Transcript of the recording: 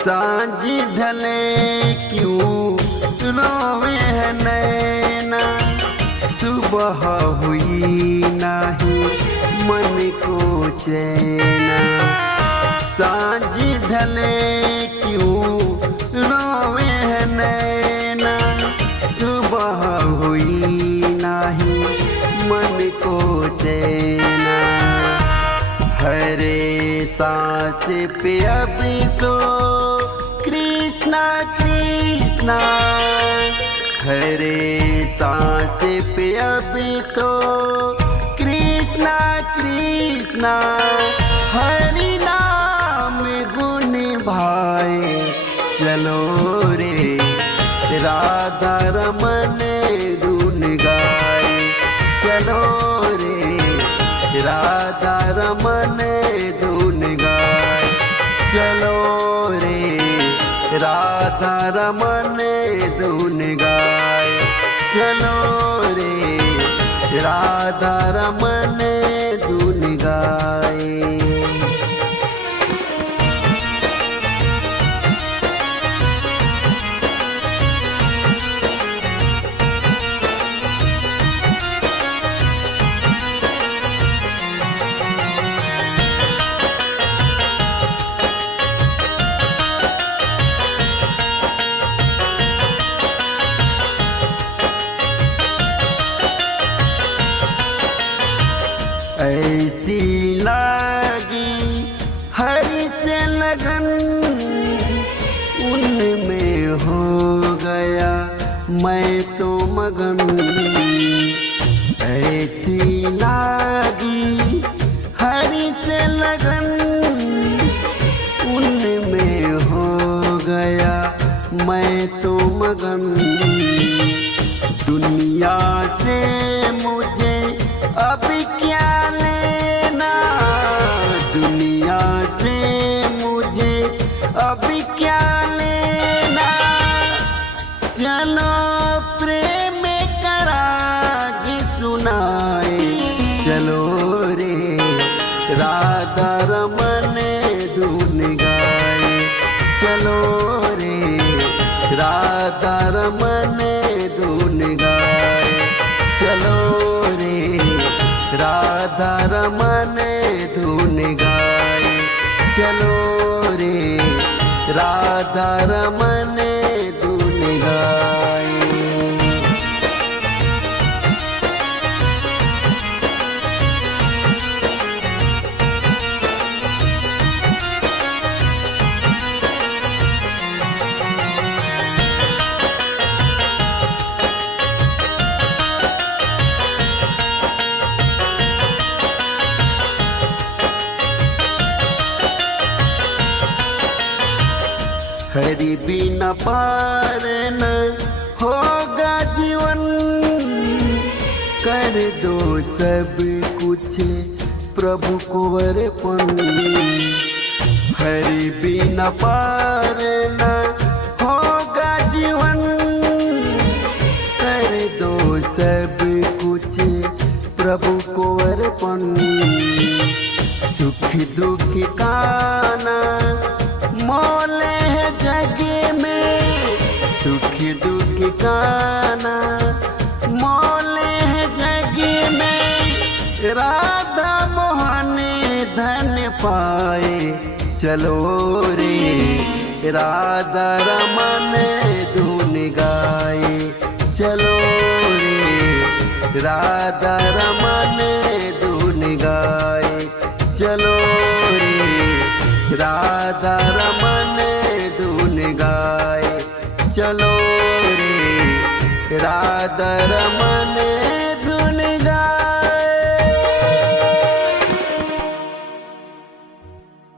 सांझ ढले क्यों रोवे है नैना, सुबह हुई नहीं मन को चैना। सांझ ढले क्यों रोवे है नैना, सुबह हुई नहीं मन को चैना। हरे सांस पे अभी तो कृष्णा कृष्णा, हरे सांस पे अभी तो कृष्णा कृष्णा। हरि नाम गुण भाए चलो रे, राधा रमन धुन गाए चलो रे, राधा रमन धुन गाए चलो रे, राधा रमन धुन गाए चलो रे, राधा रमन धुन गाए। ऐसी लागी हरि से लगन, उनमें हो गया मैं तो मगन। ऐसी लागी हरि से लगन, उनमें हो गया मैं तो मगन। दुनिया से मुझे अब क्या लेना, दुनिया से मुझे अब क्या लेना। चलो प्रेम कराग सुनाए चलो रे, राधा रमन धुन गाए चलो रे, राधा रमन धुन गाए चलो रे, राधा रमन धुन गाए चलो रे, राधा रमन धुन गाए। हरि बिना पार न होगा जीवन, कर दो सब कुछ प्रभु को अर्पण। हरि बिना पार न होगा जीवन, कर दो सब कुछ प्रभु को अर्पण। सुख दुख का ना मोल है जग में, सुख दुख का ना मोल है जग में। राधा मोहन धन पाए चलो रे, राधा रमन धुन गाए चलो रे, राधा रमन धुन गाए चलो रे, राधा रमन धुन गाए चलो रे, राधा रमन